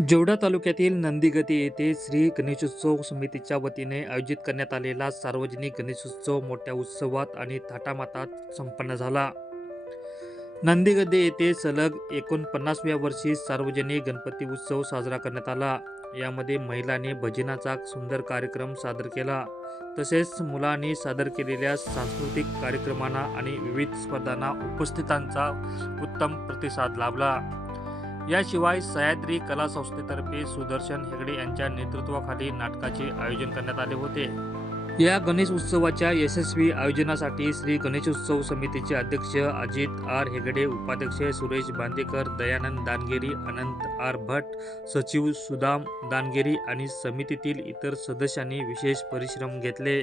जोडा तालुक्यातील नंदीगती येथे श्री गणेशोत्सव समितीच्या वतीने आयोजित करण्यात आलेला सार्वजनिक गणेशोत्सव मोठ्या उत्सवात आणि थाटामाटात संपन्न झाला. नंदीगद्दे येथे सलग 49व्या वर्षी सार्वजनिक गणपती उत्सव साजरा करण्यात आला. यामध्ये महिलांनी भजनाचा सुंदर कार्यक्रम सादर केला. तसेच मुलांनी सादर केलेल्या सांस्कृतिक कार्यक्रमांना आणि विविध स्पर्धांना उपस्थितांचा उत्तम प्रतिसाद लाभला. याशिवाय सह्याद्री कला संस्थेतर्फे सुदर्शन हेगडे यांच्या नेतृत्वाखाली नाटकाचे आयोजन करण्यात आले होते. या गणेश उत्सवाच्या यशस्वी आयोजनासाठी श्री गणेशोत्सव समितीचे अध्यक्ष अजित आर हेगडे, उपाध्यक्ष सुरेश बांदेकर, दयानंद दानगेरी, अनंत आर भट, सचिव सुदाम दानगेरी आणि समितीतील इतर सदस्यांनी विशेष परिश्रम घेतले.